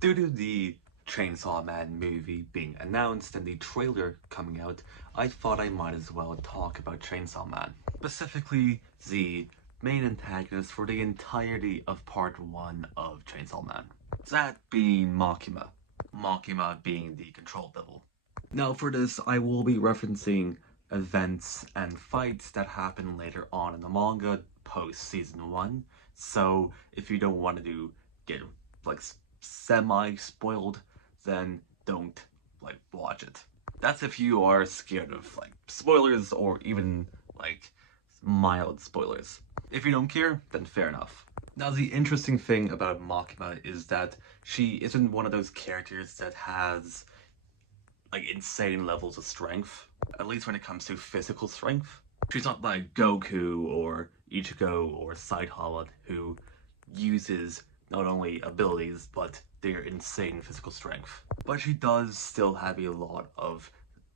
Due to the Chainsaw Man movie being announced and the trailer coming out, I thought I might as well talk about Chainsaw Man. Specifically, the main antagonist for the entirety of part 1 of Chainsaw Man. That being Makima. Makima being the control devil. Now for this, I will be referencing events and fights that happen later on in the manga post season 1. So if you don't want to get like semi-spoiled, then don't watch it. That's if you are scared of spoilers or even like mild spoilers. If you don't care, then fair enough. Now the interesting thing about Makima is that she isn't one of those characters that has insane levels of strength, at least when it comes to physical strength. She's not like Goku or Ichigo or Saitama who uses not only abilities but their insane physical strength. But she does still have a lot of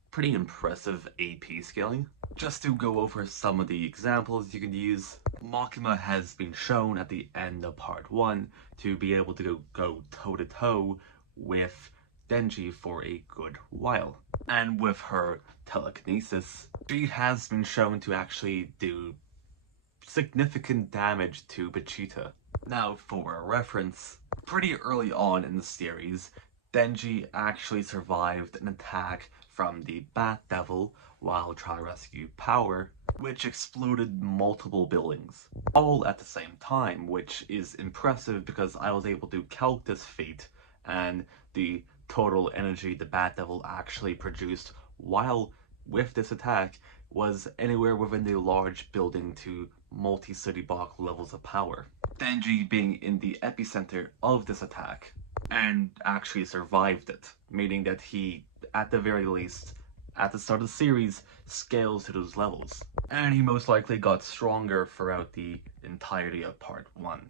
pretty impressive AP scaling. Just to go over some of the examples you can use, Makima has been shown at the end of part 1 to be able to go toe to toe with Denji for a good while. And with her telekinesis, she has been shown to actually do significant damage to Vegeta. Now, for a reference, pretty early on in the series, Denji actually survived an attack from the Bat Devil while trying to rescue Power, which exploded multiple buildings, all at the same time, which is impressive because I was able to calc this feat, and the total energy the Bat Devil actually produced while with this attack was anywhere within the large building to multi-city block levels of power. Denji being in the epicenter of this attack and actually survived it, meaning that he, at the very least, at the start of the series, scales to those levels. And he most likely got stronger throughout the entirety of part 1.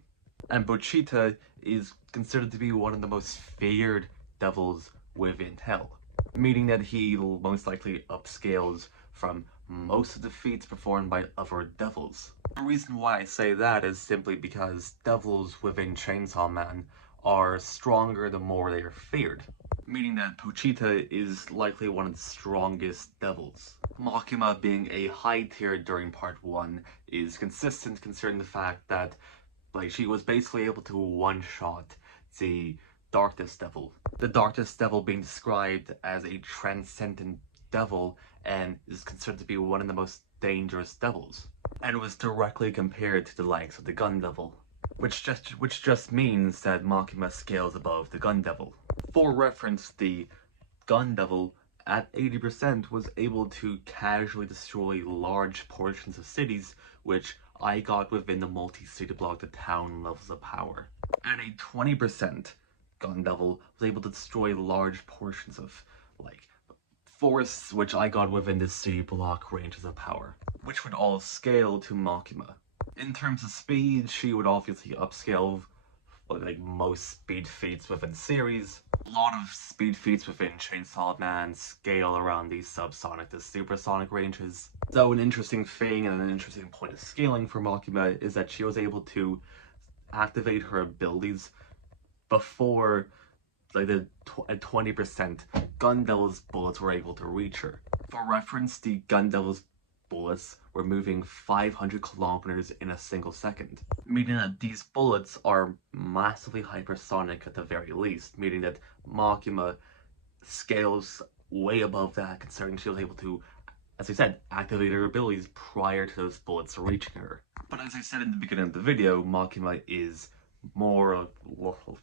And Bochita is considered to be one of the most feared devils within Hell, meaning that he most likely upscales from most of the feats performed by other devils. The reason why I say that is simply because devils within Chainsaw Man are stronger the more they are feared, meaning that Pochita is likely one of the strongest devils. Makima being a high tier during part 1 is consistent considering the fact that she was basically able to one-shot the Darkness Devil. The Darkness Devil being described as a transcendent devil and is considered to be one of the most dangerous devils, and was directly compared to the likes of the Gun Devil, which just means that Makima scales above the Gun Devil. For reference, the Gun Devil at 80% was able to casually destroy large portions of cities, which I got within the multi-city block to town levels of power. And a 20% Gun Devil was able to destroy large portions of forests, which I got within the city block ranges of power, which would all scale to Makima. In terms of speed, she would obviously upscale most speed feats within series. A lot of speed feats within Chainsaw Man scale around these subsonic to supersonic ranges. So an interesting thing and an interesting point of scaling for Makima is that she was able to activate her abilities before the 20% Gun Devil's bullets were able to reach her. For reference, the Gun Devil's bullets were moving 500 kilometers in a single second, meaning that these bullets are massively hypersonic at the very least, meaning that Makima scales way above that considering she was able to, as I said, activate her abilities prior to those bullets reaching her. But as I said in the beginning of the video, Makima is more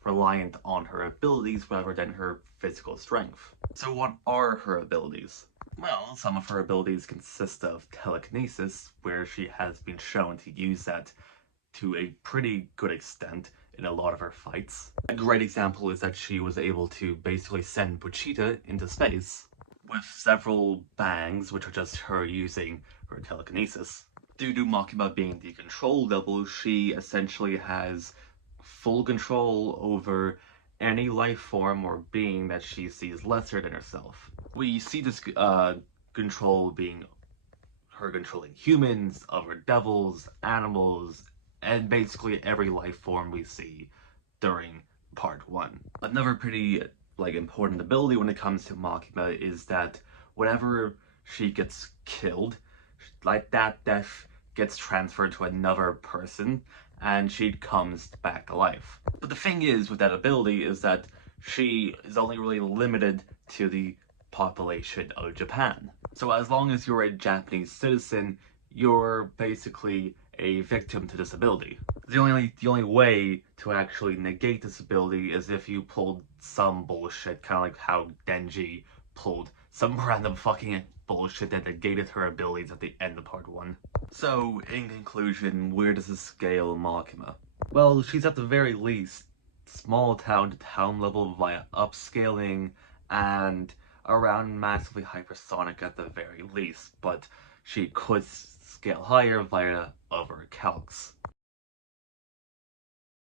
reliant on her abilities rather than her physical strength. So what are her abilities? Well, some of her abilities consist of telekinesis, where she has been shown to use that to a pretty good extent in a lot of her fights. A great example is that she was able to basically send Pochita into space with several bangs, which are just her using her telekinesis. Due to Makima being the control devil, she essentially has full control over any life form or being that she sees lesser than herself. We see this control being her controlling humans, other devils, animals, and basically every life form we see during part 1. Another pretty important ability when it comes to Makima is that whenever she gets killed, that death gets transferred to another person and she comes back alive. But the thing is with that ability is that she is only really limited to the population of Japan. So as long as you're a Japanese citizen, you're basically a victim to this ability. The only way to actually negate this ability is if you pulled some bullshit, kind of like how Denji pulled some random fucking bullshit that negated her abilities at the end of part 1. So, in conclusion, where does this scale Makima? Well, she's at the very least small town to town level via upscaling and around massively hypersonic at the very least, but she could scale higher via other calcs.